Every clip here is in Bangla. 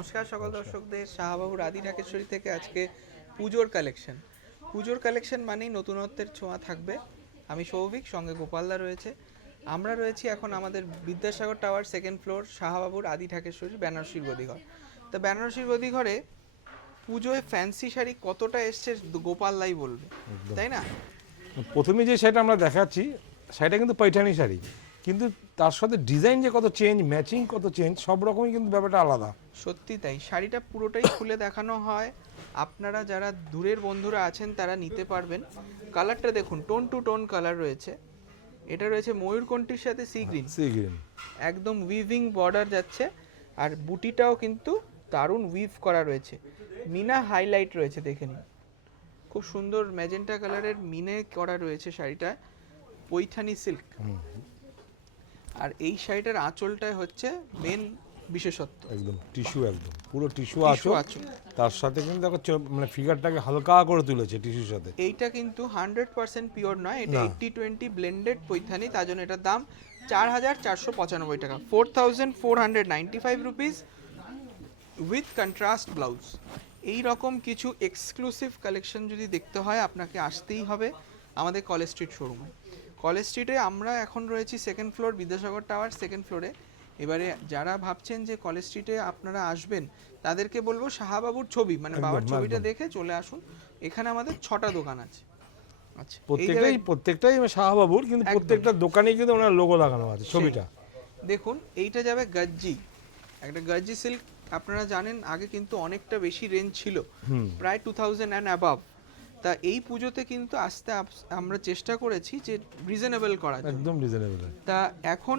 নমস্কার সকল দর্শকদের, শাহবাবুর আদি ঢাকেশ্বরী থেকে আজকে পুজোর কালেকশন মানেই নতুনত্বের ছোঁয়া থাকবে। আমি সৌভিক, সঙ্গে গোপালদা রয়েছে। আমরা রয়েছি এখন আমাদের বিদ্যাসাগর টাওয়ার সেকেন্ড ফ্লোর, শাহবাবুর আদি ঢাকেশ্বরী বেনারসির গদিঘর। তা বেনারসির গদিঘরে পুজোয় ফ্যান্সি শাড়ি কতটা এসছে গোপালদাই বলবে, তাই না? প্রথমে যে শাড়িটা আমরা দেখাচ্ছি শাড়িটা কিন্তু পৈঠানি শাড়ি, কিন্তু তার সাথে ডিজাইন যে কত চেঞ্জ, ম্যাচিং কত চেঞ্জ, সব রকমই কিন্তু ব্যাপারটা আলাদা। সত্যি তাই, শাড়িটা পুরোটাই খুলে দেখানো হয়। আপনারা যারা দূরের বন্ধুরা আছেন তারা নিতে পারবেন। কালারটা দেখুন, টোন টু টোন কালার রয়েছে। এটা রয়েছে ময়ূরকণ্ঠীর সাথে সি গ্রিন, একদম উইভিং বর্ডার যাচ্ছে। আর বুটিটাও কিন্তু দারুণ উইভ করা রয়েছে, মিনা হাইলাইট রয়েছে, দেখে নিন। খুব সুন্দর ম্যাজেন্টা কালারের মিনে করা রয়েছে শাড়িটা, পৈঠানি সিল্ক। আর এই শাড়িটার আঁচলটাই হচ্ছে মেন বিশেষত্ব, একদম টিস্যু, একদম পুরো টিস্যু আঁচল। তার সাথে কিন্তু মানে ফিগারটাকে হালকা করে তুলেছে টিস্যুর সাথে। এইটা কিন্তু 100% পিওর নয়, এটা 80-20 ব্লেন্ডেড পৈঠানি, তার জন্য এটার দাম 4495 টাকা, 4495 রুপিস উইথ কন্ট্রাস্ট ব্লাউজ। এই রকম কিছু এক্সক্লুসিভ কালেকশন যদি দেখতে হয় আপনাকে আসতেই হবে আমাদের কলেজ স্ট্রিট শোরুমে। কলেজ স্ট্রিটে আমরা এখন রয়েছি second floor, Vidyasagar tower second ফ্লোরে। এবারে যারা ভাবছেন যে কলেজ স্ট্রিটে আপনারা আসবেন তাদেরকে বলবো শাহবাবুর ছবি, মানে বাবার ছবিটা দেখে চলে আসুন। এখানে আমাদের 6টা দোকান আছে। আচ্ছা, প্রত্যেকটাই শাহবাবুর, কিন্তু প্রত্যেকটা দোকানেই কিন্তু ওনার লোগো লাগানো আছে, ছবিটা দেখুন। এইটা যাবে গজ্জি, একটা গজ্জি সিল্ক। আপনারা জানেন আগে কিন্তু অনেকটা বেশি রেঞ্জ ছিল, প্রায় 2000 অ্যান্ড অ্যাবাভ। তা এই পুজোতে কিন্তু আস্তে আমরা চেষ্টা করেছি যে রিজনেবল করার, একদম রিজনেবল। তা এখন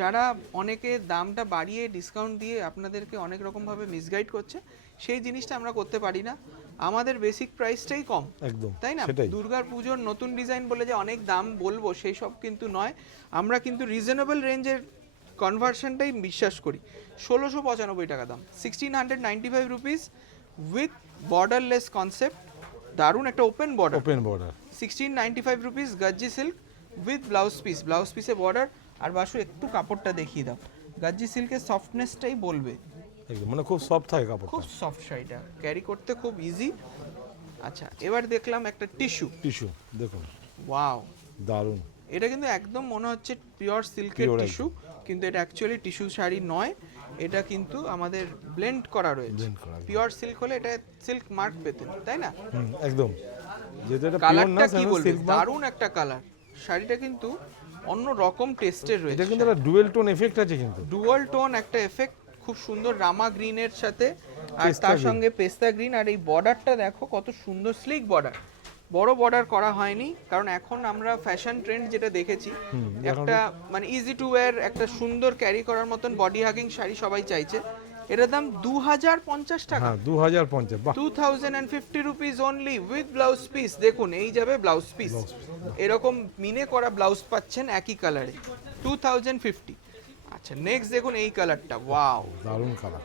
যারা অনেকে দামটা বাড়িয়ে ডিসকাউন্ট দিয়ে আপনাদেরকে অনেক রকমভাবে মিসগাইড করছে, সেই জিনিসটা আমরা করতে পারি না। আমাদের বেসিক প্রাইসটাই কম, একদম, তাই না? দুর্গার পুজোর নতুন ডিজাইন বলে যে অনেক দাম বলবো সেই সব কিন্তু নয়। আমরা কিন্তু রিজনেবল রেঞ্জের কনভার্সনটাই বিশ্বাস করি। 1695 টাকা দাম, 1695 রুপিস উইথ বর্ডারলেস কনসেপ্ট, দারুণ একটা open border. 1695 rupees Gajji silk with blouse পিসে বর্ডার। আর বাসু একটু কাপড়টা দেখিয়ে দাও, গজ্জি সিল্কের সফটনেসটাই বলবে, একদম মানে খুব সফট থাকে কাপড়, খুব সফট শাড়িটা, ক্যারি করতে খুব ইজি। আচ্ছা, এবার দেখলাম একটা টিস্যু, দেখুন, ওয়াও দারুণ। এটা কিন্তু একদম মনে হচ্ছে পিওর সিল্কের টিস্যু, কিন্তু এটা অ্যাকচুয়ালি টিস্যু শাড়ি নয়, এটা কিন্তু আমাদের ব্লেন্ড করা রয়েছে। পিওর সিল্ক হলে এটা সিল্ক মার্ক পেতেন, তাই না? একদম। কালারটা কি বলবো, দারুণ একটা কালার। শাড়িটা কিন্তু অন্য রকম টেস্টের রয়েছে, এটা কিন্তু একটা ডুয়াল টোন এফেক্ট আছে, কিন্তু ডুয়াল টোন একটা এফেক্ট, খুব সুন্দর রামা গ্রিনের সাথে, আর তার সঙ্গে পেস্তা গ্রিন। আর এই বর্ডারটা দেখো কত সুন্দর, স্লিক বর্ডার, বড় বর্ডার করা হয়নি, কারণ এখন আমরা ফ্যাশন ট্রেন্ড যেটা দেখেছি, একটা মানে ইজি টু ওয়্যার, একটা সুন্দর ক্যারি করার মতন বডি হাগিং শাড়ি সবাই চাইছে। এটার দাম 2050 টাকা, 2050, 2050 rupees only with blouse piece. দেখুন, এই যাবে ব্লাউজ পিস, এরকম মিনে করা ব্লাউজ পাচ্ছেন একই কালারে, 2050। আচ্ছা, নেক্সট দেখুন এই কালারটা, ওয়াও দারুণ কালার।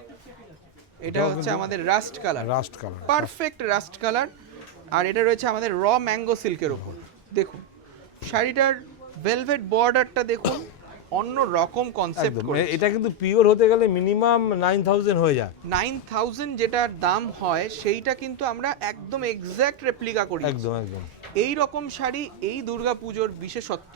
এটা হচ্ছে আমাদের rust colour, perfect rust colour. আর এটা রয়েছে আমাদের র ম্যাঙ্গো সিল্কের উপর। দেখুন শাড়িটার ভেলভেট বর্ডারটা দেখুন, অন্য রকম কনসেপ্ট করে। এটা কিন্তু পিওর হতে গেলে মিনিমাম 9000 হয়ে যায়। 9000 যেটার দাম হয় সেইটা কিন্তু আমরা একদম এক্সাক্ট রেপ্লিকা করি, একদম একদম। এই রকম শাড়ি এই দুর্গাপুজোর বিশেষত্ব।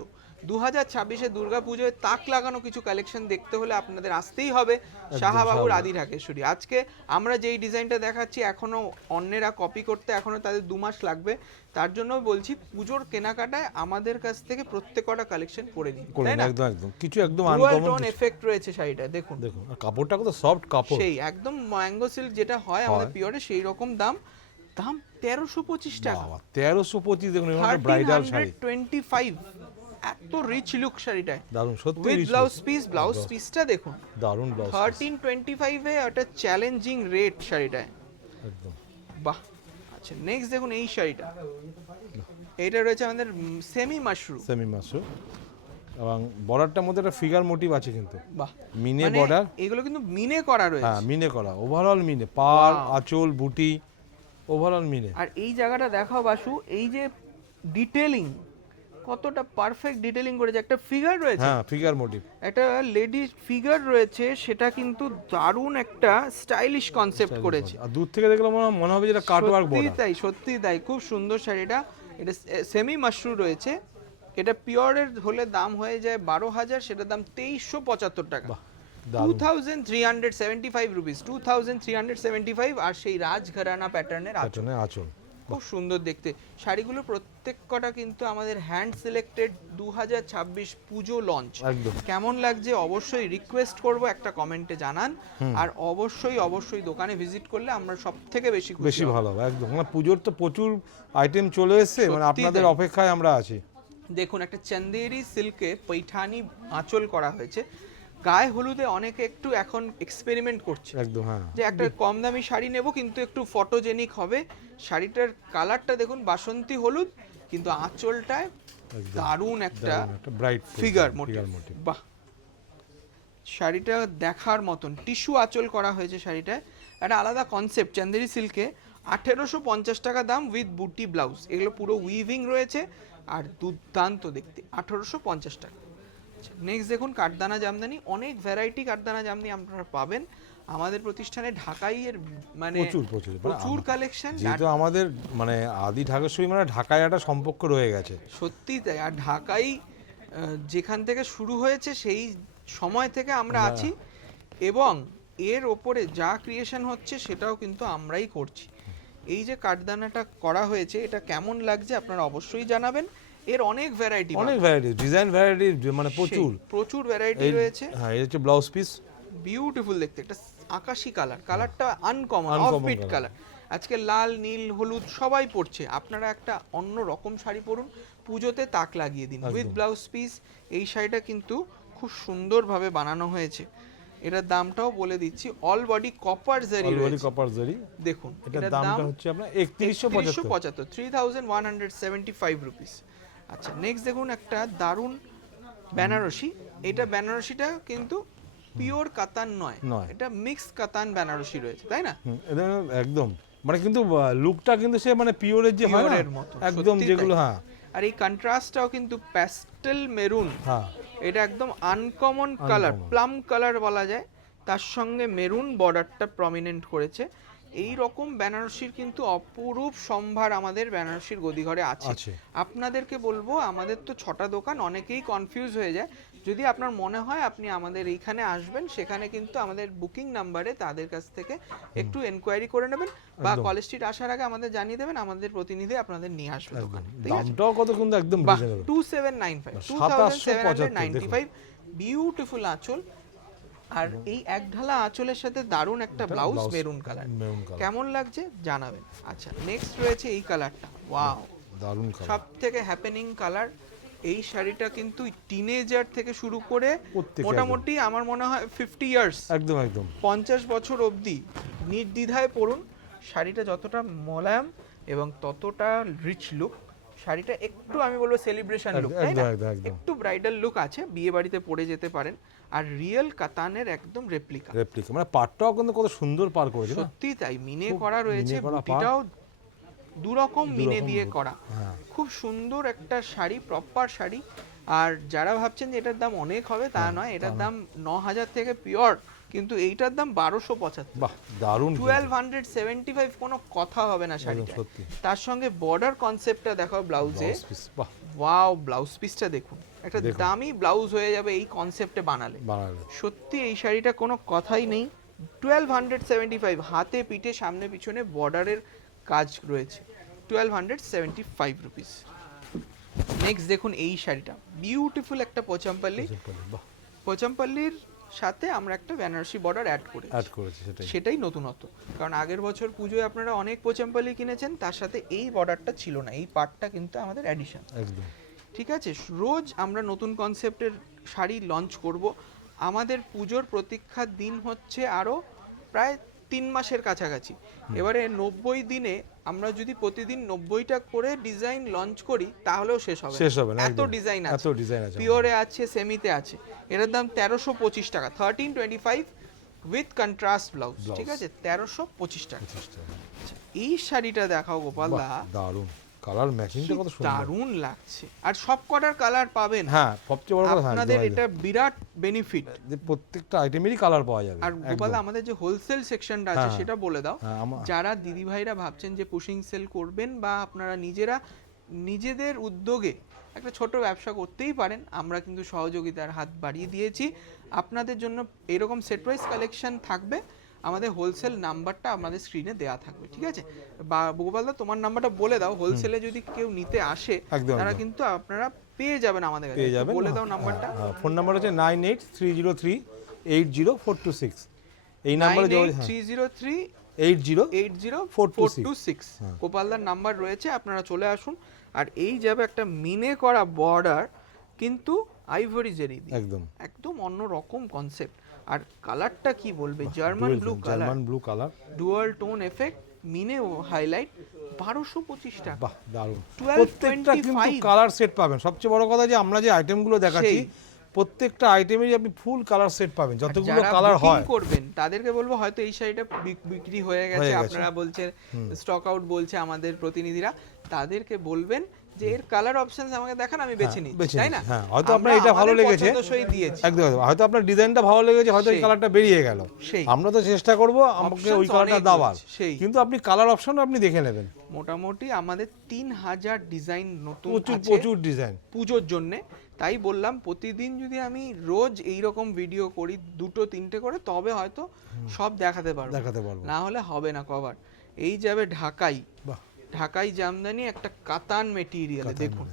2026-এ দুর্গাপুজোয় তাক লাগানো কিছু কালেকশন দেখতে হলে আপনাদের আসতেই হবে শাহবাবুর আদি ঢাকেশ্বরী। আজকে আমরা যেই ডিজাইনটা দেখাচ্ছি এখনো অন্যেরা কপি করতে এখনো তাদের 2 মাস লাগবে, তার জন্য বলছি পুজোর কেনাকাটায় আমাদের কাছ থেকে প্রত্যেকটা কালেকশন করে নিন, তাই না? একদম একদম, কিছু একদম আনকমন এফেক্ট রয়েছে শাড়িটা, দেখুন দেখুন, আর কাপড়টা কত সফট কাপড়, সেই একদম ম্যাঙ্গো সিল্ক যেটা হয় আমাদের পিওরে, সেই রকম দাম 1325 টাকা, 1325। দেখুন এটা ব্রাইডাল শাড়ি, 25, এত রিচ লুক শাড়িটা, দারুণ সত্যি। উইথ ব্লাউজ পিসটা দেখুন, দারুণ ব্লাউজ, 1325 এ একটা চ্যালেঞ্জিং রেট শাড়িটা, একদম বাহ। আচ্ছা, নেক্সট দেখুন এই শাড়িটা, এটা রয়েছে আমাদের সেমি মাশরুম, এবং বর্ডারটার মধ্যে একটা ফিগার মোটিভ আছে, কিন্তু বাহ, মিনে বর্ডার, এগুলো কিন্তু মিনে করা রয়েছে। হ্যাঁ, মিনে করা, ওভারঅল মিনে, পার আঁচল বুটি ওভারঅল মিনে। আর এই জায়গাটা দেখাও বাসু, এই যে ডিটেইলিং, কতটা পারফেক্ট ডিটেইলিং করেছে, একটা ফিগার রয়েছে, হ্যাঁ ফিগার মোটিভ, একটা লেডি ফিগার রয়েছে, সেটা কিন্তু দারুণ একটা স্টাইলিশ কনসেপ্ট করেছে। আর দূর থেকে দেখলে মনে হবে যেটা কাট ওয়ার্ক সত্যি বর্ডার। তাই, সত্যি তাই, খুব সুন্দর শাড়িটা। এটা সেমি মাশরু রয়েছে, এটা পিওরের হলে দাম হয়ে যায় 12,000, সেটার দাম 2375 টাকা, 2375 রুপিস, 2375। আর সেই রাজঘরানা প্যাটার্নের আঁচল, আঁচল খুব সুন্দর দেখতে। শাড়িগুলো প্রত্যেক কটা কিন্তু আমাদের হ্যান্ড সিলেক্টেড, 2026 পুজো লঞ্চ। একদম কেমন লাগছে অবশ্যই রিকোয়েস্ট করব একটা কমেন্টে জানান, আর অবশ্যই দোকানে ভিজিট করলে আমরা সব থেকে বেশি ভালো হবে। একদম মানে পুজোর তো প্রচুর আইটেম চলে এসেছে, মানে আপনাদের অপেক্ষায় আমরা আছি। দেখুন, একটা চন্দেরি সিল্কে পৈঠানি আঁচল করা হয়েছে। গায়ে হলুদে অনেকে একটু এখন এক্সপেরিমেন্ট করছে, একদম হ্যাঁ, যে একটা কম দামি শাড়ি নেব কিন্তু একটু ফটোজেনিক হবে। শাড়িটার কালারটা দেখুন বাসন্তী হলুদ, কিন্তু আঁচলটায় দারুণ একটা ব্রাইট ফিগার মোটিভ। বাহ, শাড়িটা দেখার মতন টিস্যু আঁচল করা হয়েছে শাড়িটায়, একটা আলাদা কনসেপ্ট। চান্দেরি সিল্কে 1850 টাকা দাম উইথ বুটি ব্লাউজ, এগুলো পুরো উইভিং রয়েছে আর দুর্দান্ত দেখতে, 1850 টাকা। নেক্সট দেখুন কাঠদানা জামদানি, অনেক ভ্যারাইটি কাঠদানা জামদানি আপনারা পাবেন আমাদের প্রতিষ্ঠানে। ঢাকাই এর মানে প্রচুর কালেকশন, যেহেতু আমাদের মানে আদি ঢাকেশ্বরী মানে ঢাকায় একটা সম্পর্ক রয়ে গেছে। সত্যি তাই, আর ঢাকাই যেখান থেকে শুরু হয়েছে সেই সময় থেকে আমরা আছি, এবং এর ওপরে যা ক্রিয়েশন হচ্ছে সেটাও কিন্তু আমরাই করছি। এই যে কাঠদানাটা করা হয়েছে, এটা কেমন লাগছে আপনারা অবশ্যই জানাবেন। এর অনেক ভ্যারাইটি, ডিজাইন ভ্যারাইটি মানে প্রচুর ভ্যারাইটি রয়েছে। হ্যাঁ, এই হচ্ছে ব্লাউজ পিস, বিউটিফুল দেখতে, একটা আকাশি কালারটা আনকমন, অফবিট কালার। আজকে লাল নীল হলুদ সবাই পরছে, আপনারা একটা অন্য রকম শাড়ি পরুন, পুজোতে তাক লাগিয়ে দিন উইথ ব্লাউজ পিস। এই শাড়িটা কিন্তু খুব সুন্দরভাবে বানানো হয়েছে। এটার দামটাও বলে দিচ্ছি, অল বডি কপার জারি রয়েছে। দেখুন এটার দামটা হচ্ছে আপনার 3175, 3175 রুপিস। আচ্ছা, নেক্সট দেখুন একটা দারুণ বেনারসি। এটা বেনারসিটা কিন্তু পিওর কাতান নয়, এটা মিক্স কাতান বেনারসি রয়েছে, তাই না? এটা একদম মানে কিন্তু লুকটা কিন্তু সে মানে পিওরের যে হয় না একদম, যেগুলো হ্যাঁ। আর এই কন্ট্রাস্টটাও কিন্তু প্যাস্টেল মেরুন, হ্যাঁ, এটা একদম আনকমন কালার, প্লাম কালার বলা যায়, তার সঙ্গে মেরুন বর্ডারটা প্রমিনেন্ট করেছে। এই রকম বেনারসির কিন্তু অপরূপ সম্ভার আমাদের বেনারসির গদিঘরে আছে। আপনাদেরকে বলবো, আমাদের তো 6টা দোকান, অনেকেই কনফিউজ হয়ে যায়। যদি আপনার মনে হয় আপনি আমাদের এইখানে আসবেন, সেখানে কিন্তু আমাদের বুকিং নাম্বারে তাদের কাছ থেকে একটু এনকোয়ারি করে নেবেন, বা কলেজ স্ট্রিট আসার আগে আমাদের জানিয়ে দেবেন, আমাদের প্রতিনিধি আপনাদের নিয়ে আসবে দোকানে। দামটাও কত কিন্তু একদম রিজনেবল, 2795 বিউটিফুল আঁচল। আর এই এক ঢালা আঁচলের সাথে দারুণ একটা ব্লাউজ মেরুন কালার, কেমন লাগছে জানাবেন। আচ্ছা, নেক্সট রয়েছে এই কালারটা, ওয়াও দারুণ কালার, সবথেকে হ্যাপেনিং কালার। এই শাড়িটা কিন্তু টিনেজার থেকে শুরু করে মোটামুটি আমার মনে হয় 50 ইয়ার্স, একদম 50 বছর অবধি নির্দ্বিধায় পরুন। শাড়িটা যতটা মোলায়েম এবং ততটা রিচ লুক। শাড়িটা একটু আমি বলবো সেলিব্রেশন লুক, তাই না? একটু ব্রাইডাল লুক আছে, বিয়ে বাড়িতে পরে যেতে পারেন। আর রিয়েল কাতানের একদম রেপ্লিকা, মানে পাটটাও কিন্তু কত সুন্দর পার করেছে, সত্যি তাই, মিনে করা রয়েছে, বুটিটাও দুরকম মিনে দিয়ে করা, খুব সুন্দর একটা শাড়ি, প্রপার শাড়ি। আর যারা ভাবছেন যে এটার দাম অনেক হবে, তা নয়, এটার দাম 9000 থেকে পিওর, কিন্তু এইটার দাম 1275। বাহ, দারুণ, 1275, কোনো কথা হবে না শাড়িটা। তার সঙ্গে বর্ডার কনসেপ্টটা দেখাও ব্লাউজে, ওয়াও, ব্লাউজ পিসটা দেখুন, একটা দামি ব্লাউজ হয়ে যাবে এই কনসেপ্টে বানালে। সত্যি এই শাড়িটা কোনো কথাই নেই। 1275, হাতে পিঠে সামনে পিছনে বর্ডারের কাজ রয়েছে, 1275 রুপিস। নেক্সট দেখুন এই শাড়িটা, বিউটিফুল একটা পোচামপল্লির সাথে আমরা একটা বেনারসি বর্ডার অ্যাড করেছি, সেটাই নতুনত্ব। কারণ আগের বছর পুজোয় আপনারা অনেক পোচামপল্লি কিনেছেন, তার সাথে এই বর্ডারটা ছিল না, এই পার্টটা কিন্তু আমাদের অ্যাডিশন। ঠিক আছে, রোজ আমরা নতুন কনসেপ্টের শাড়ি লঞ্চ করব। আমাদের পুজোর প্রতীক্ষার দিন হচ্ছে আরও প্রায় 3 মাসের কাছাকাছি। এবারে 90 দিনে আমরা যদি প্রতিদিন 90টা করে ডিজাইন লঞ্চ করি, তাহলেও শেষ হবে না, এত ডিজাইন আছে, পিওরে আছে, সেমিতে আছে। এটার দাম 1325 টাকা, 1325 উইথ কন্ট্রাস্ট ব্লাউজ, ঠিক আছে, 1325 টাকা। এই শাড়িটা দেখাও গোপাল দা, দারুণ কালার ম্যাচিংটা কত সুন্দর। দারুণ লাগছে, আর সব কটার কালার পাবেন। হ্যাঁ সবচেয়ে বড় কথা, হ্যাঁ, আপনাদের এটা বিরাট বেনিফিট যে প্রত্যেকটা আইটেমেরই কালার পাওয়া যাবে। আর গোপাল আমাদের যে হোলসেল সেকশনটা আছে হ্যাঁ, সেটা বলে দাও। হ্যাঁ, যারা দিদি ভাইরা ভাবছেন যে পুশিং সেল করবেন বা আপনারা নিজেরা নিজেদের উদ্যোগে একটা ছোট ব্যবসা করতেই পারেন, আমরা কিন্তু সহযোগিতার হাত বাড়িয়ে দিয়েছি আপনাদের জন্য। এরকম সেট ওয়াইজ কালেকশন থাকবে, আমাদের হোলসেল নাম্বারটা আমাদের স্ক্রিনে দেওয়া থাকবে, ঠিক আছে? বা গোপালদা তোমার নাম্বারটা বলে দাও, হোলসেলে যদি কেউ নিতে আসে তারা কিন্তু আপনারা পেয়ে যাবেন আমাদের কাছে, বলে দাও নাম্বারটা। ফোন নাম্বার হচ্ছে 9830380426। এই নাম্বারে যোগাযোগ, 303 80 গোপালদার নাম্বার রয়েছে, আপনারা চলে আসুন। আর এই যাবে একটা মিনে করা বর্ডার, কিন্তু আইভরি জেরি দিয়ে, একদম একদম অন্য রকম কনসেপ্ট। আর কালারটা কি বলবে, German blue colour, dual tone effect, মিনে হাইলাইট, 1225 টাকা। বাহ দারুণ, 1225 প্রত্যেকটা কিন্তু কালার সেট পাবেন। সবচেয়ে বড় কথা যে আমরা যে আইটেমগুলো দেখাচ্ছি প্রত্যেকটা আইটেমেরই আপনি ফুল কালার সেট পাবেন, যতগুলো কালার হয়। করবেন তাদেরকে বলবো হয়তো এই শাড়িটা বিক্রি হয়ে গেছে, আপনারা বলছেন স্টক আউট বলছে আমাদের প্রতিনিধিরা, তাদেরকে বলবেন যে এর কালার অপশনস আমাকে দেখান, আমি বেছে নিই, তাই না? হ্যাঁ, হয়তো আপনার এটা ভালো লেগেছে, একদম হয়তো আপনার ডিজাইনটা ভালো লেগেছে, হয়তো এই কালারটা বেরিয়ে গেল, আমরা তো চেষ্টা করব আমাকে ওই কালারটা দেওয়ার, কিন্তু আপনি কালার অপশন আপনি দেখে নেবেন। মোটামুটি আমাদের 3000 ডিজাইন নতুন আছে, প্রচুর ডিজাইন পূজোর জন্য। তাই বললাম প্রতিদিন যদি আমি রোজ এই রকম ভিডিও করি 2-3টে করে, তবে হয়তো সব দেখাতে পারবো, না হলে হবে না কভার। এই যাবে ঢাকাই, ঢাকাই জামদানি, একটা কাতান মেটেরিয়ালে, দেখুন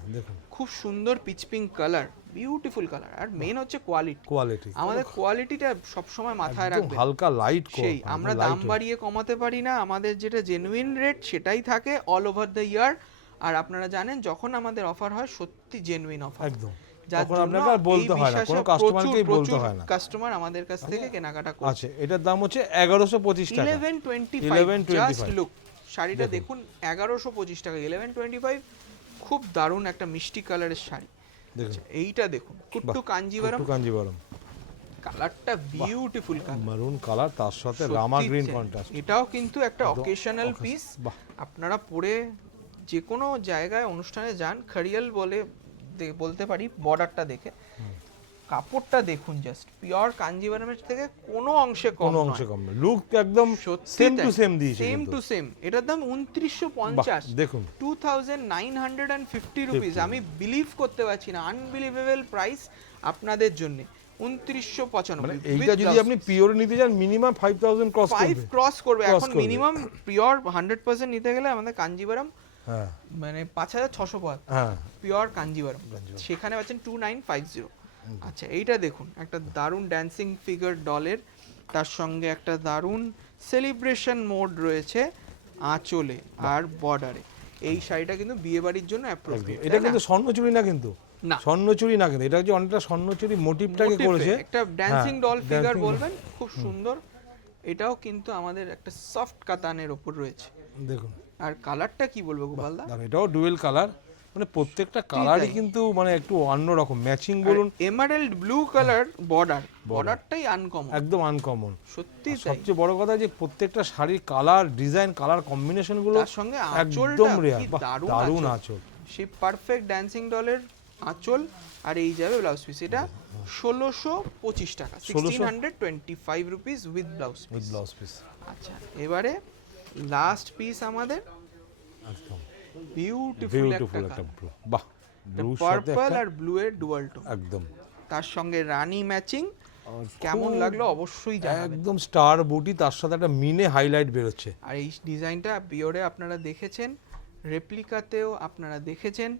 খুব সুন্দর peach pink colour, beautiful colour. আর মেন হচ্ছে কোয়ালিটি, আমাদের কোয়ালিটিটা সব সময় মাথায় রাখবেন, হালকা লাইট, সেই আমরা দাম বাড়িয়ে কমাতে পারি না, আমাদের যেটা জেনুইন রেট সেটাই থাকে অল ওভার দ্য ইয়ার। আর আপনারা জানেন যখন আমাদের অফার হয় সত্যি জেনুইন অফার, একদম, তখন আপনাকে আর বলতে হয় না, কোনো কাস্টমারকেই বলতে হয় না, কাস্টমার আমাদের কাছ থেকে কেনাকাটা করছে। আচ্ছা, এটার দাম হচ্ছে 1125 টাকা, 1125। জাস্ট লুক, শাড়িটা দেখুন 1125 টাকা, 1125। খুব দারুণ একটা মিষ্টি কালারের শাড়ি। এইটা দেখুন কুট্টু কাঞ্জিভারম, কালারটা বিউটিফুল কালার, মারুন কালার, তার সাথে রামা গ্রিন কন্ট্রাস্ট। এটাও কিন্তু একটা অকেশনাল পিস, আপনারা পরে যে কোনো জায়গায় অনুষ্ঠানে যান, খড়িয়াল বলতে পারি বর্ডারটা দেখে। কাপড়টা দেখুন, জাস্ট পিওর কাঞ্জিভারমের থেকে কোনো অংশে কম নয়, লুক একদম সেম টু সেম দিয়েছে, সেম টু সেম। এটার দাম 2950, দেখুন 2950 রুপিস। আমি বিলিভ করতে পারছি না, আনবিলিভেবল প্রাইস আপনাদের জন্য। 2995, এইটা যদি আপনি পিওর নিতে যান মিনিমাম 5000 ক্রস করবে। এখন মিনিমাম পিওর 100% নিতে গেলে আমাদের কাঞ্জিভারম মানে 5600 পিওর কাঞ্জিভারম, সেখানে পাচ্ছেন 2950। আচ্ছা, এইটা দেখুন একটা দারুণ ড্যান্সিং ফিগার ডলের, তার সঙ্গে একটা দারুণ সেলিব্রেশন মোড রয়েছে আঁচলে আর বর্ডারে। এই শাড়িটা কিন্তু বিয়ে বাড়ির জন্য অ্যাপ্রোপ্রিয়েট। এটা কিন্তু স্বর্ণচুরি না, কিন্তু স্বর্ণচুরি না, কিন্তু এটা হচ্ছে অনেকটা স্বর্ণচুরি মোটিভটাকে করেছে, একটা ড্যান্সিং ডল ফিগার বলবেন, খুব সুন্দর। এটাও কিন্তু আমাদের একটা সফট কাতানের উপর রয়েছে, দেখুন। আর কালারটা কি বলবো গোপালদা, এটাও ডুয়েল কালার, মানে প্রত্যেকটা কালারই কিন্তু মানে একটু অন্যরকম ম্যাচিং, বলুন এমারাল্ড ব্লু কালার বর্ডারটাই আনকমন, একদম আনকমন সত্যি। সবচেয়ে বড় কথা যে প্রত্যেকটা শাড়ির কালার ডিজাইন, কালার কম্বিনেশন গুলো তার সঙ্গে একদম দারুণ আঁচল, সেই পারফেক্ট ড্যান্সিং ডলের আঁচল। আর এই যাবে ব্লাউজ পিস, এটা 1625 টাকা, 1625 রুপিস উইথ ব্লাউজ পিস। আচ্ছা, এবারে লাস্ট পিস আমাদের, একদম বিউটিফুল একটা ব্লু, বাহ, ব্লু পার্পল আর ব্লু এর ডুয়াল টোন, একদম তার সঙ্গে রানী ম্যাচিং। কেমন লাগলো অবশ্যই জানাবেন। একদম স্টার বুটি, তার সাথে একটা মিনে হাইলাইট বের হচ্ছে। আর এই ডিজাইনটা পিওরে আপনারা দেখেছেন, রেপ্লিকাতেও আপনারা দেখেছেন।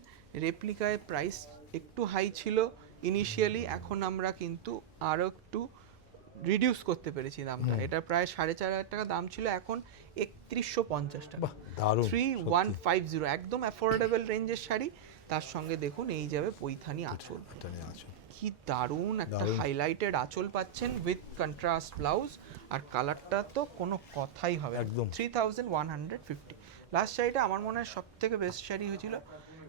রেপ্লিকায় প্রাইস একটু হাই ছিল ইনিশিয়ালি, এখন আমরা কিন্তু আরো একটু রিডিউস করতে পেরেছি দামটা। এটা প্রায় 4500 টাকা দাম ছিল, এখন 3150 টাকা, 3150, একদম অ্যাফোর্ডেবল রেঞ্জের শাড়ি। তার সঙ্গে দেখুন এই যাবে পৈথানি আঁচল, কি দারুণ একটা হাইলাইটেড আঁচল পাচ্ছেন উইথ কন্ট্রাস্ট ব্লাউজ। আর কালারটা তো কোনো কথাই হবে, একদম 3150। লাস্ট শাড়িটা আমার মনে হয় সব থেকে বেস্ট শাড়ি হয়েছিল।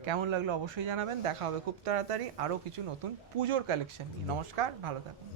কেমন লাগলো অবশ্যই জানাবেন। দেখা হবে খুব তাড়াতাড়ি আরও কিছু নতুন পুজোর কালেকশন নিয়ে। নমস্কার, ভালো থাকুন।